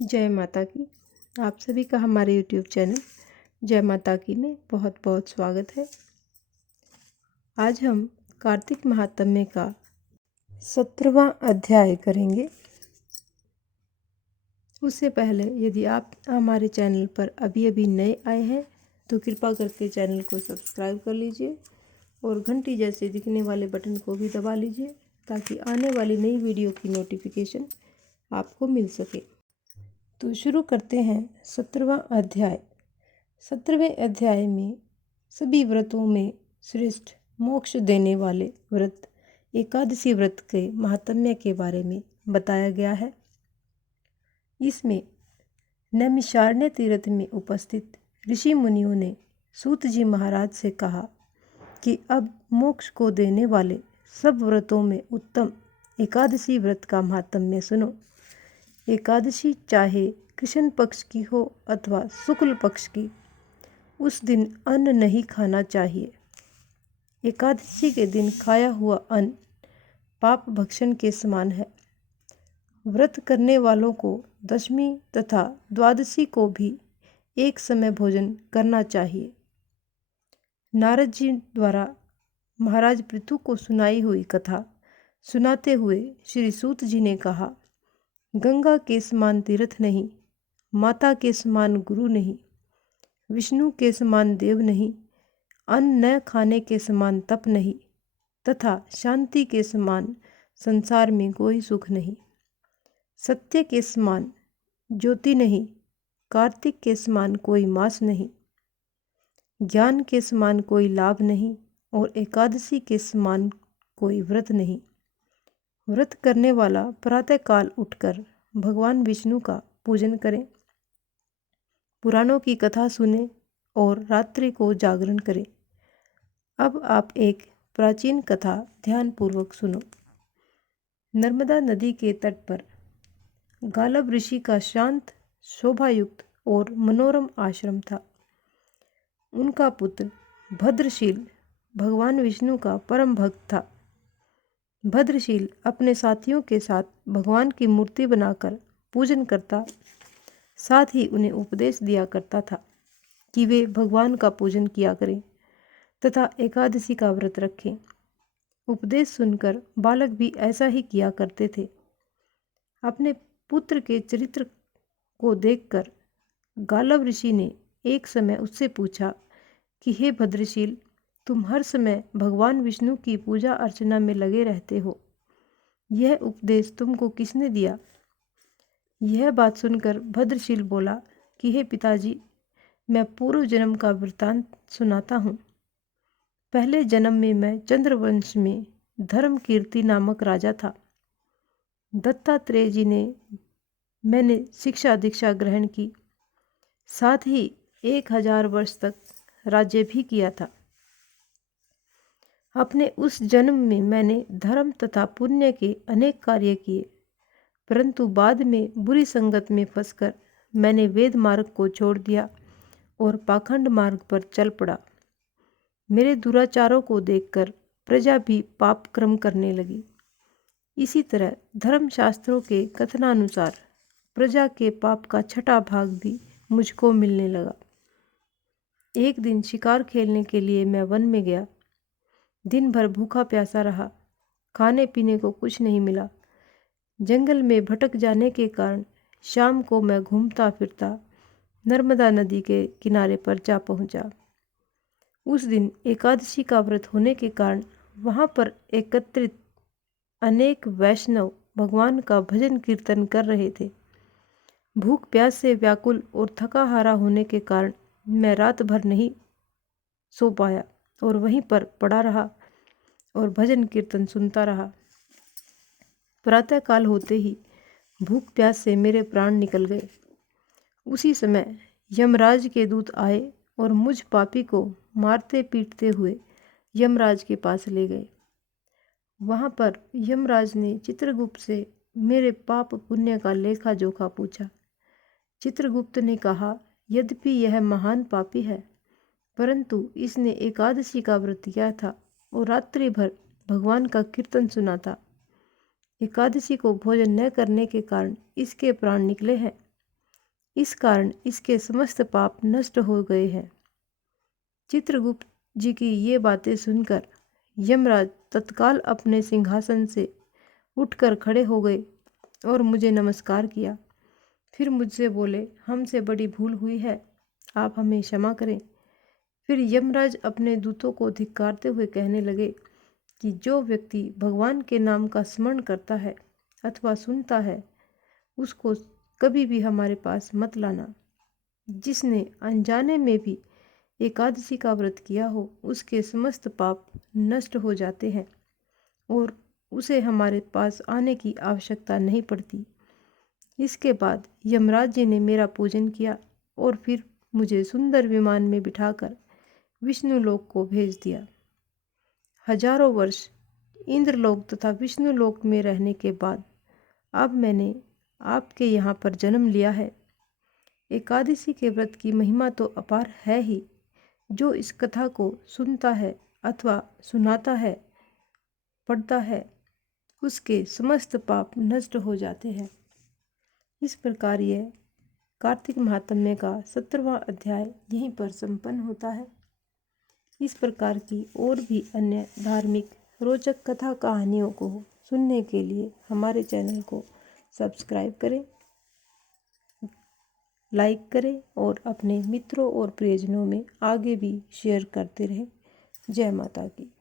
जय माता की। आप सभी का हमारे YouTube चैनल जय माता की में बहुत बहुत स्वागत है। आज हम कार्तिक महात्म्य का 17वां अध्याय करेंगे। उससे पहले यदि आप हमारे चैनल पर अभी नए आए हैं तो कृपा करके चैनल को सब्सक्राइब कर लीजिए और घंटी जैसे दिखने वाले बटन को भी दबा लीजिए ताकि आने वाली नई वीडियो की नोटिफिकेशन आपको मिल सके। तो शुरू करते हैं 17वां अध्याय। 17वें अध्याय में सभी व्रतों में श्रेष्ठ मोक्ष देने वाले व्रत एकादशी व्रत के महात्म्य के बारे में बताया गया है। इसमें नैमिषारण्य तीर्थ में उपस्थित ऋषि मुनियों ने सूत जी महाराज से कहा कि अब मोक्ष को देने वाले सब व्रतों में उत्तम एकादशी व्रत का महात्म्य सुनो। एकादशी चाहे कृष्ण पक्ष की हो अथवा शुक्ल पक्ष की, उस दिन अन्न नहीं खाना चाहिए। एकादशी के दिन खाया हुआ अन्न पाप भक्षण के समान है। व्रत करने वालों को दशमी तथा द्वादशी को भी एक समय भोजन करना चाहिए। नारद जी द्वारा महाराज पृथु को सुनाई हुई कथा सुनाते हुए श्री सूत जी ने कहा, गंगा के समान तीर्थ नहीं, माता के समान गुरु नहीं, विष्णु के समान देव नहीं, अन्न न खाने के समान तप नहीं, तथा शांति के समान संसार में कोई सुख नहीं। सत्य के समान ज्योति नहीं, कार्तिक के समान कोई मास नहीं, ज्ञान के समान कोई लाभ नहीं और एकादशी के समान कोई व्रत नहीं। व्रत करने वाला प्रातःकाल उठकर भगवान विष्णु का पूजन करें, पुराणों की कथा सुने और रात्रि को जागरण करें। अब आप एक प्राचीन कथा ध्यानपूर्वक सुनो। नर्मदा नदी के तट पर गालब ऋषि का शांत, शोभायुक्त और मनोरम आश्रम था। उनका पुत्र भद्रशील भगवान विष्णु का परम भक्त था। भद्रशील अपने साथियों के साथ भगवान की मूर्ति बनाकर पूजन करता, साथ ही उन्हें उपदेश दिया करता था कि वे भगवान का पूजन किया करें तथा एकादशी का व्रत रखें। उपदेश सुनकर बालक भी ऐसा ही किया करते थे। अपने पुत्र के चरित्र को देखकर गालब ऋषि ने एक समय उससे पूछा कि हे भद्रशील, तुम हर समय भगवान विष्णु की पूजा अर्चना में लगे रहते हो, यह उपदेश तुमको किसने दिया? यह बात सुनकर भद्रशील बोला कि हे पिताजी, मैं पूर्व जन्म का वृतांत सुनाता हूँ। पहले जन्म में मैं चंद्रवंश में धर्म कीर्ति नामक राजा था। दत्तात्रेय जी ने मैंने शिक्षा दीक्षा ग्रहण की, साथ ही 1000 वर्ष तक राज्य भी किया था। अपने उस जन्म में मैंने धर्म तथा पुण्य के अनेक कार्य किए, परंतु बाद में बुरी संगत में फंसकर मैंने वेद मार्ग को छोड़ दिया और पाखंड मार्ग पर चल पड़ा। मेरे दुराचारों को देखकर प्रजा भी पाप कर्म करने लगी। इसी तरह धर्मशास्त्रों के कथनानुसार प्रजा के पाप का छठा भाग भी मुझको मिलने लगा। एक दिन शिकार खेलने के लिए मैं वन में गया। दिन भर भूखा प्यासा रहा, खाने पीने को कुछ नहीं मिला। जंगल में भटक जाने के कारण शाम को मैं घूमता फिरता नर्मदा नदी के किनारे पर जा पहुंचा। उस दिन एकादशी का व्रत होने के कारण वहां पर एकत्रित अनेक वैष्णव भगवान का भजन कीर्तन कर रहे थे। भूख प्यास से व्याकुल और थका हारा होने के कारण मैं रात भर नहीं सो पाया और वहीं पर पड़ा रहा और भजन कीर्तन सुनता रहा। प्रातःकाल होते ही भूख प्यास से मेरे प्राण निकल गए। उसी समय यमराज के दूत आए और मुझ पापी को मारते पीटते हुए यमराज के पास ले गए। वहाँ पर यमराज ने चित्रगुप्त से मेरे पाप पुण्य का लेखा जोखा पूछा। चित्रगुप्त ने कहा, यद्यपि यह महान पापी है, परंतु इसने एकादशी का व्रत किया था और रात्रि भर भगवान का कीर्तन सुना था। एकादशी को भोजन न करने के कारण इसके प्राण निकले हैं। इस कारण इसके समस्त पाप नष्ट हो गए हैं। चित्रगुप्त जी की ये बातें सुनकर यमराज तत्काल अपने सिंहासन से उठकर खड़े हो गए और मुझे नमस्कार किया। फिर मुझसे बोले, हमसे बड़ी भूल हुई है, आप हमें क्षमा करें। फिर यमराज अपने दूतों को धिक्कारते हुए कहने लगे कि जो व्यक्ति भगवान के नाम का स्मरण करता है अथवा सुनता है, उसको कभी भी हमारे पास मत लाना। जिसने अनजाने में भी एकादशी का व्रत किया हो, उसके समस्त पाप नष्ट हो जाते हैं और उसे हमारे पास आने की आवश्यकता नहीं पड़ती। इसके बाद यमराज जी ने मेरा पूजन किया और फिर मुझे सुंदर विमान में बिठाकर विष्णुलोक को भेज दिया। हजारों वर्ष इंद्रलोक तथा विष्णुलोक में रहने के बाद अब मैंने आपके यहाँ पर जन्म लिया है। एकादशी के व्रत की महिमा तो अपार है ही। जो इस कथा को सुनता है अथवा सुनाता है, पढ़ता है, उसके समस्त पाप नष्ट हो जाते हैं। इस प्रकार यह कार्तिक महात्म्य का 17वां अध्याय यहीं पर संपन्न होता है। इस प्रकार की और भी अन्य धार्मिक रोचक कथा कहानियों को सुनने के लिए हमारे चैनल को सब्सक्राइब करें, लाइक करें और अपने मित्रों और प्रियजनों में आगे भी शेयर करते रहें। जय माता की।